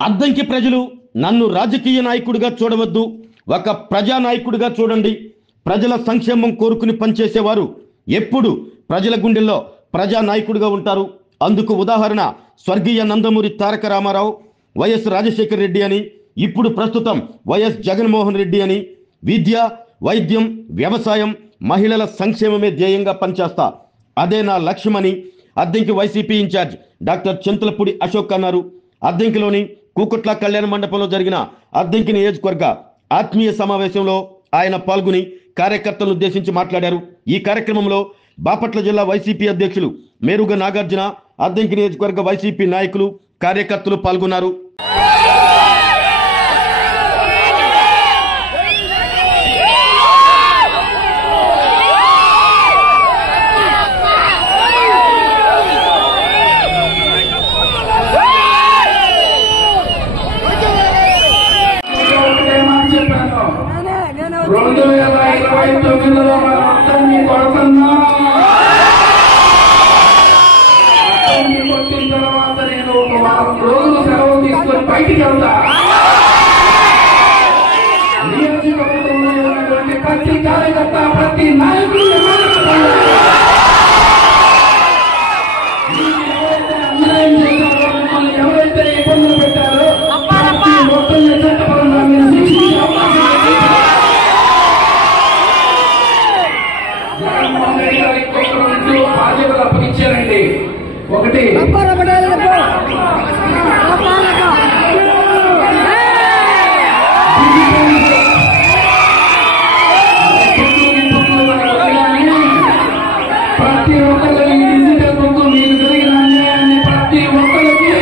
అద్దంకి ప్రజలు నన్ను రాజకీయ నాయకుడిగా చూడవద్దు, ఒక ప్రజా నాయకుడిగా చూడండి. ప్రజల సంక్షేమం కోరుకుని పనిచేసేవారు ఎప్పుడు ప్రజల గుండెల్లో ప్రజా నాయకుడిగా ఉంటారు. అందుకు ఉదాహరణ స్వర్గీయ నందమూరి తారక రామారావు, వైఎస్ రాజశేఖర రెడ్డి అని, ఇప్పుడు ప్రస్తుతం వైఎస్ జగన్మోహన్ రెడ్డి అని. విద్య, వైద్యం, వ్యవసాయం, మహిళల సంక్షేమమే ధ్యేయంగా పనిచేస్తా, అదే నా లక్ష్యమని Addanki YCP incharge doctor Chintalapudi Ashok అన్నారు. అద్దంకిలోని కూకుట్ల కళ్యాణ మండపంలో జరిగిన అద్దంకి నియోజకవర్గ ఆత్మీయ సమావేశంలో ఆయన పాల్గొని కార్యకర్తలను ఉద్దేశించి మాట్లాడారు. ఈ కార్యక్రమంలో బాపట్ల జిల్లా వైసీపీ అధ్యక్షులు మేరుగ నాగార్జున, అద్దంకి నియోజకవర్గ వైసీపీ నాయకులు, కార్యకర్తలు పాల్గొన్నారు. బయటికి వెళ్తా నియోజకవర్గంలో ఉన్నటువంటి ప్రతి కార్యకర్త, ప్రతి నాయకుడు అన్యాయం చేశారో, మిమ్మల్ని ఎవరైతే ఇబ్బందులు పెట్టారో ప్రతి ఒక్కరిని చట్టపరంగా మీరు శిక్షించే అవకాశం జగన్మోహన్ రెడ్డి గారి రెండు బాధ్యతలు అప్పగించారండి. ఒకటి ప్రతి ఒక్కరికి డిజిటల్ బుక్, మీకు జరిగిన అన్యాయాన్ని ప్రతి ఒక్కరికి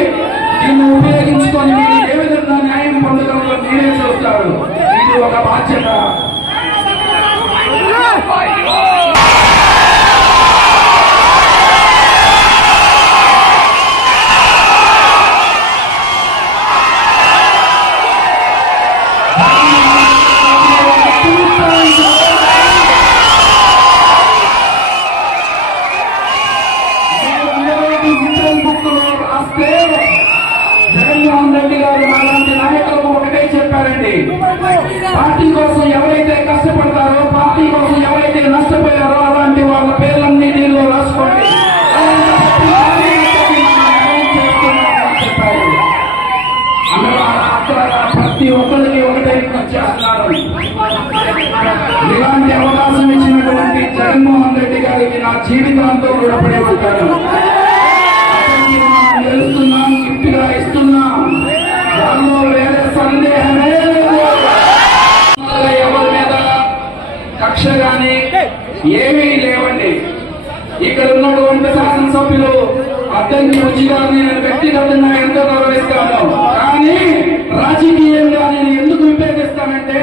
దీన్ని ఉపయోగించుకొని మీరు ఏ విధంగా న్యాయం పొందగలరో మీరే చూస్తారు. ఇది ఒక బాధ్యత. జగన్మోహన్ రెడ్డి గారు అలాంటి నాయకులకు ఒకటే చెప్పారండి, పార్టీ కోసం ఎవరైతే కష్టపడతారో, పార్టీ కోసం ఎవరైతే నష్టపోయారో అలాంటి వాళ్ళ పేర్లన్నీ దీనిలో రాసుకోండి చెప్పారు. ప్రతి ఒక్కరికి ఒకటే చేస్తున్నారు. ఇలాంటి అవకాశం ఇచ్చినటువంటి జగన్మోహన్ రెడ్డి గారికి నా జీవితాంతో రుణపడి ఉంటాను. తెలుస్తున్నాం, గిఫ్ట్గా ఇస్తున్నాం, దానిలో వేరే సందేహమే లేదు. ఎవరి మీద కక్ష గాని ఏమీ లేవండి. ఇక్కడ ఉన్నటువంటి శాసనసభ్యులు అద్దంకి బుజ్జి గారిని నేను వ్యక్తిగతంగా ఎంతో గౌరవిస్తాను. కానీ రాజకీయంగా నేను ఎందుకు విభేదిస్తానంటే,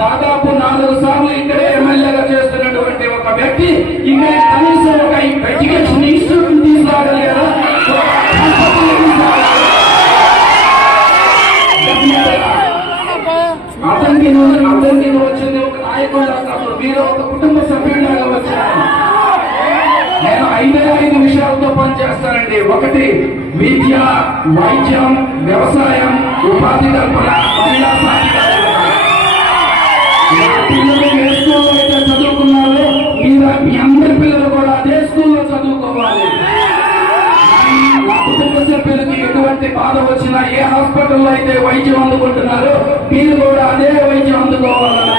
దాదాపు 4 సార్లు ఇక్కడే ఎమ్మెల్యేగా చేస్తున్నటువంటి ఒక వ్యక్తి ఇక్కడ కనీసం ఒక ఎడ్యుకేషన్ ఇన్స్టిట్యూట్ తీసుకురాగలిగారా? అతనికి వచ్చింది ఒక నాయకుడు కాదు, మీరు ఒక కుటుంబ సభ్యుడిలాగా వచ్చారు. నేను 5 విషయాలతో పనిచేస్తానండి. ఒకటి విద్య, వైద్యం, వ్యవసాయం, ఉపాధి కల్పన, మహిళా సాధికారత. పిల్లలు ఏ స్కూల్లో అయితే చదువుకున్నారో మీ అందరి పిల్లలు కూడా అదే స్కూల్లో చదువుకోవాలి. నా కుటుంబ సభ్యులకి ఎటువంటి బాధ వచ్చినా ఏ హాస్పిటల్లో అయితే వైద్యం అందుకుంటున్నారో మీరు కూడా అదే వైద్యం అందుకోవాలని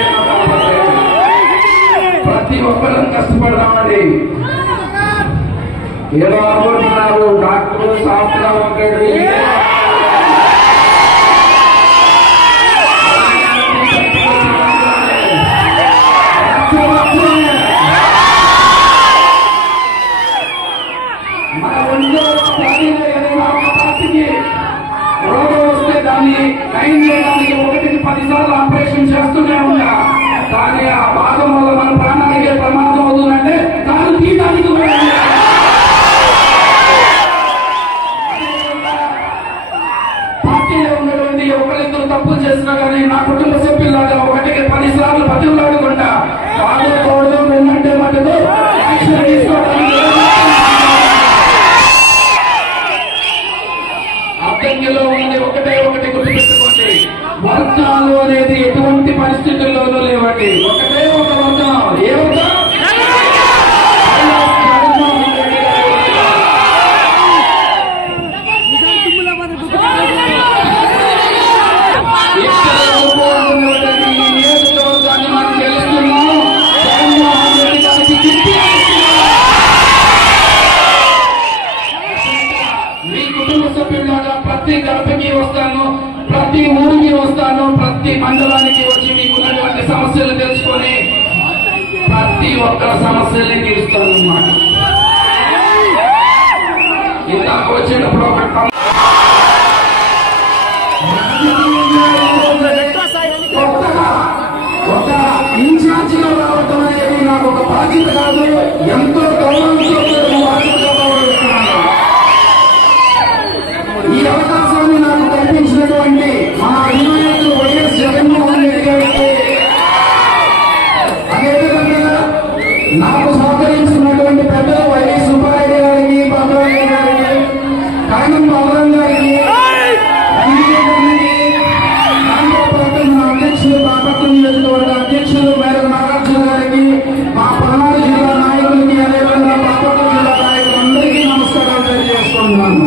ప్రతి ఒక్కరం కష్టపడదామండి. ఏదో అనుకుంటున్నారు డాక్టర్, సాఫ్ట్వేర్ ఉంటాడు, రోగం వస్తే దాన్ని నయం చేయడానికి 1-10 సార్లు ఆపరేషన్ చేస్తూనే ఉంటా. కానీ ఆ భాగం వల్ల మన ప్రాణానికి ప్రమాదం అవుతుందంటే దాన్ని తీయడానికి పార్టీలో ఉన్నటువంటి ఒకరిద్దరు తప్పులు చేసినా కానీ నా కుటుంబ సభ్యులాగా 1-10 సార్లు బతుకులాడుకుంటా. బాగోకూడదు నిన్నంటే మటుకు యాక్షన్ తీసుకోవడానికి అద్దంకిలో ఉన్నది ఒకటే ఒకటి వర్గాలు అనేది ఎటువంటి పరిస్థితుల్లోనూ లేవండి. ఒకటే ఒక వర్గం. ఏ వర్గం? ప్రతి గడపకి వస్తాను, ప్రతి ఊరికి వస్తాను, ప్రతి మండలానికి వచ్చి మీకున్నటువంటి సమస్యలు తెలుసుకొని ప్రతి ఒక్కరి సమస్యల్ని తీరుస్తాను అన్నమాట. ఇందాక వచ్చేటప్పుడు ఒక ఇన్ఛార్జిగా రావటం అనేది నాకు ఒక బాధ్యత కాదు, ఎంతో గౌరవంతో ఈ అవకాశాన్ని నాకు కల్పించినటువంటి మా అధినాయకులు వైఎస్ జగన్మోహన్ రెడ్డి గారికి, అదేవిధంగా నాకు సహకరించినటువంటి పెద్దలు వైఎస్ సుబ్బారెడ్డి గారికి, బాబారెడ్డి గారికి, కాయనం బాబురాం గారికి, దాంతో పాటు మా అధ్యక్షులు, బాపట్ల నియోజకవర్గ అధ్యక్షులు మేరకు నాగార్జున గారికి, మా పల్నాడు జిల్లా నాయకులకి, అదేవిధంగా బాపట్ల జిల్లా నాయకులందరికీ నమస్కారాలు తెలియజేస్తున్నాను.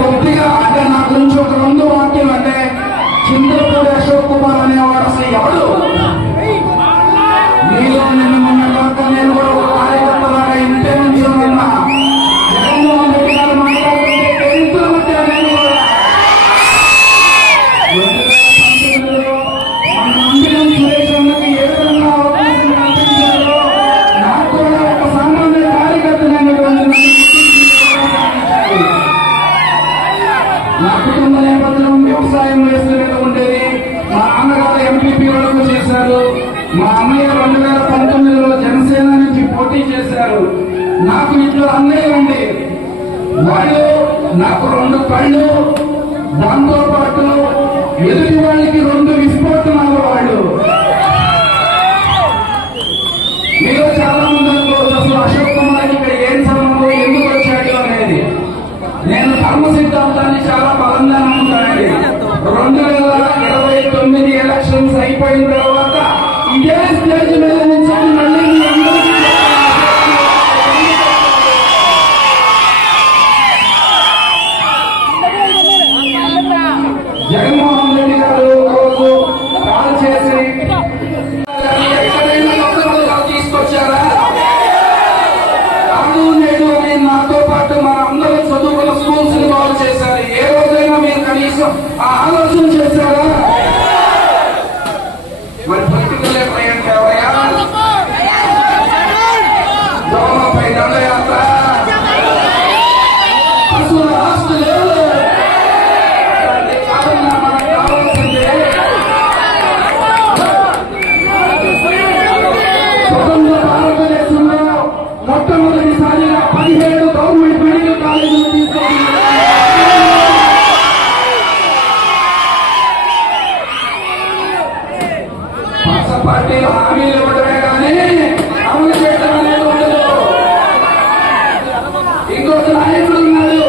కొద్దిగా అంటే నా గురించి ఒక 2 వాక్యాలు. అంటే చింతలపూడి అశోక్ కుమార్ అనేవాడు అసలు ఎవడు? మీలో మొన్న దాకా నేను కూడా ఒక కార్యకర్తలాగా ఇంటే నుంచి ఉన్నా. జగన్మోహన్ రెడ్డి గారు మాట్లాడుతుంటే తెలుగులో నేను కూడా మన మందిరం సురేష్ అన్నకి ఏ విధంగా అవకాశం కల్పించారో నాకు కూడా ఒక సామాన్య కార్యకర్తనైనటువంటి నా కుటుంబ నేపథ్యం వ్యవసాయం వేస్తూనే ఉండేది. మా నాన్నగారు ఎంపీపీలను చేశారు. మా అన్నయ్య 2019లో జనసేన నుంచి పోటీ చేశారు. నాకు ఇంట్లో అన్నయ్య ఉంది. వాళ్ళు నాకు 2 కళ్ళు, దాంతో పాటు ఎదుటి వాళ్ళకి 2 విస్ఫోటనాలు. వాళ్ళు మీరు చాలా మంది అనుకోవచ్చు అసలు అశోక్ కుమార్ ఇక్కడ ఏం సంబంధం, ఎందుకు వచ్చాడు అనేది. నేను ధర్మ సిద్ధాంతాన్ని చాలా బలంగా నమ్ముతానండి. 2029 ఎలక్షన్స్ అయిపోయిన తర్వాత ఇదే స్టేజ్ మీద నుంచి మళ్ళీ మీ అందరికీ జగన్మోహన్ రెడ్డి గారు రోజు కాల్ చేసి ఎక్కడైనా తీసుకొచ్చారా? కాదు నేడు అని నాతో పాటు మన అందరూ చదువుకున్న స్కూల్స్ ని బాగు చేశారు. ఏ రోజైనా మీరు కనీసం ఆ ఆలోచన చేశారా? మరి పొలిటికల్ అంటే ఎవరయ్యా? దోమపై దండయాత్ర, అసలు ఆస్తు లేదు. కాదన్నా మనకు కావాల్సిందే స్వతంత్ర భారతదేశంలో మొట్టమొదటిసారిగా 17 గవర్నమెంట్ మెడికల్ కాలేజీలు తీసుకొచ్చింది. పార్టీలు హామీలు ఇవ్వడమే కానీ అమలు చేయడం అనేది ఉండదు. ఇంకొక నాయకుడు ఉన్నాడు,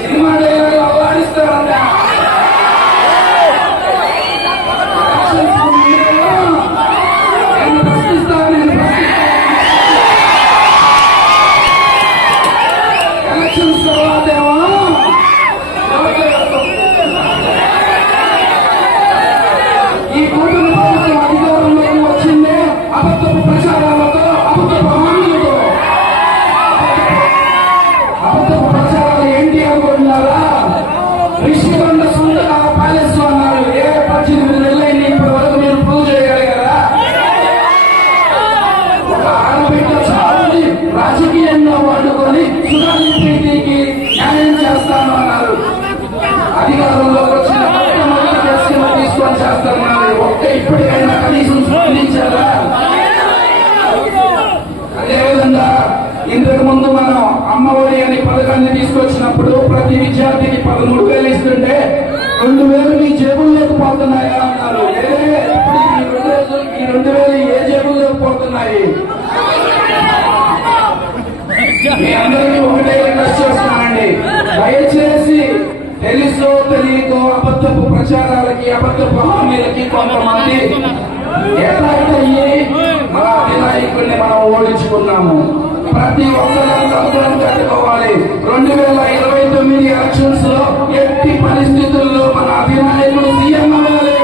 సినిమా డైలాగ్ అల్లాడిస్తారంట. నేను ప్రశ్నిస్తాను. ఎలక్షన్స్ తర్వాత ఏమో ఈ కూటమి ప్రభుత్వం అధికారంలోకి వచ్చిందే అబద్ధపు ప్రచారాలతో, అబద్ధపు హామీలతో. అబద్ధపు ప్రచారాలు ఏంటి అనుకుంటున్నారా? రిషికొండ సొంత ప్యాలెస్ అన్నారు. 18 నెలలైంది, ఇప్పటి వరకు మీరు ప్రూవ్ చేయగలిగారా? ఒక ఆడబిడ్డ చాలని రాజకీయంగా వాడుకొని సుధాని ప్రీతికి న్యాయం చేస్తాను అన్నారు. అధికారంలోకి వచ్చిన మొట్టమొదటి కేసులు తీసుకొని చేస్తున్నారు. ఇప్పటికైనా కనీసం స్పందించారా? అదేవిధంగా ఇంతకు ముందు మనం అమ్మఒడి అనే పథకాన్ని తీసుకొచ్చినప్పుడు ప్రతి విద్యార్థికి 13,000 ఇస్తుంటే 2,000 మీ జేబుల్లోకి పోతున్నాయా అన్నారు. ఈ 2,000 ఏ జేబుల్లోకి పోతున్నాయి? మీ అందరికీ ఒకటే రిక్వెస్ట్ చేస్తున్నానండి, దయచేసి తెలుసో తెలియకో అబద్ధపు ప్రచారాలకి అబద్ధపు హామీలకి కొంతమంది ఎట్లయితే మన అధినాయకుడిని మనం ఓడించుకున్నాము. ప్రతి ఒక్కరూ కట్టుకోవాలి. 2029 ఎలక్షన్స్ లో ఎట్టి పరిస్థితుల్లో మన అధినాయకుడు సీఎం అవ్వాలి.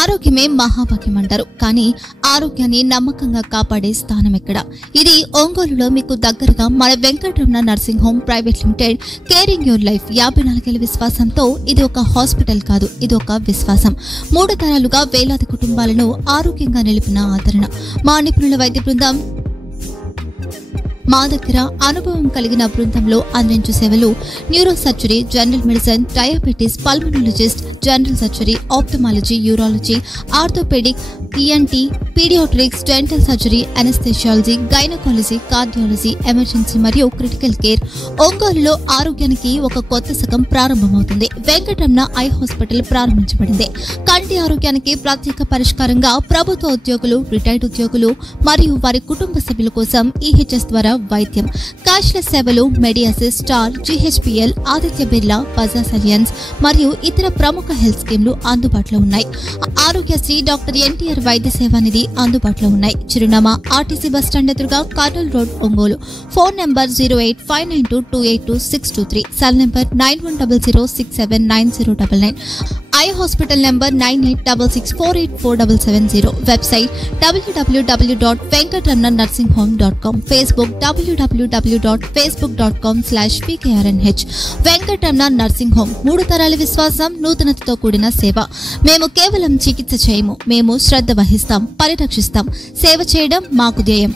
ఆరోగ్యమే మహాభాగ్యం అంటారు. కానీ ఆరోగ్యాన్ని నమ్మకంగా కాపాడే స్థానం ఎక్కడ? ఇది ఒంగోలులో మీకు దగ్గరగా మన Venkataramana nursing home private limited. Caring your life 54 ఏళ్ల విశ్వాసంతో ఇది ఒక హాస్పిటల్ కాదు, ఇది ఒక విశ్వాసం. 3 తరాలుగా వేలాది కుటుంబాలను ఆరోగ్యంగా నిలిపిన ఆదరణ. మా నిపుణుల వైద్య బృందం మా దగ్గర అనుభవం కలిగిన బృందంలో అందించే సేవలు neuro surgery, general medicine, diabetes, pulmonologist, general surgery, ophthalmology, urology, orthopaedic, ENT, paediatrics, dental surgery, anaesthesiology, gynaecology, cardiology, emergency మరియు క్రిటికల్ కేర్. ఒంగోలులో ఆరోగ్యానికి ఒక కొత్త శకం ప్రారంభమవుతుంది. వెంకటరమణ ఐ హాస్పిటల్ ప్రారంభించబడింది. కంటి ఆరోగ్యానికి ప్రత్యేక పరిష్కారంగా ప్రభుత్వ ఉద్యోగులు, రిటైర్డ్ ఉద్యోగులు మరియు వారి కుటుంబ సభ్యుల కోసం ఈహెచ్ఎస్ ద్వారా వైద్యం, క్యాష్లెస్ సేవలు, మెడియాసిస్, స్టార్, జీహెచ్పీఎల్, ఆదిత్య బిర్లా, బజాజ్ అలియన్స్ మరియు ఇతర ప్రముఖ హెల్త్ స్కీమ్లు అందుబాటులో ఉన్నాయి. ఆరోగ్యశ్రీ, డాక్టర్ ఎన్టీఆర్ వైద్య సేవానిధి అందుబాటులో ఉన్నాయి. చిరునామా ఆర్టీసీ బస్టాండ్ ఎదురుగా, Kurnool road, Ongole. Phone number 08592282623, cell number 9100679099, eye hospital number 9866484770, website www.venkatramananursinghome.com, Facebook www.facebook.com/vkrnh. Venkataramana nursing home, 3 తరాల విశ్వాసం, నూతనతతో కూడిన సేవ. మేము కేవలం చికిత్స చేయము, మేము శ్రద్ధ వహిస్తాం, పరిరక్షిస్తాం. సేవ చేయడం మాకు ధ్యేయం.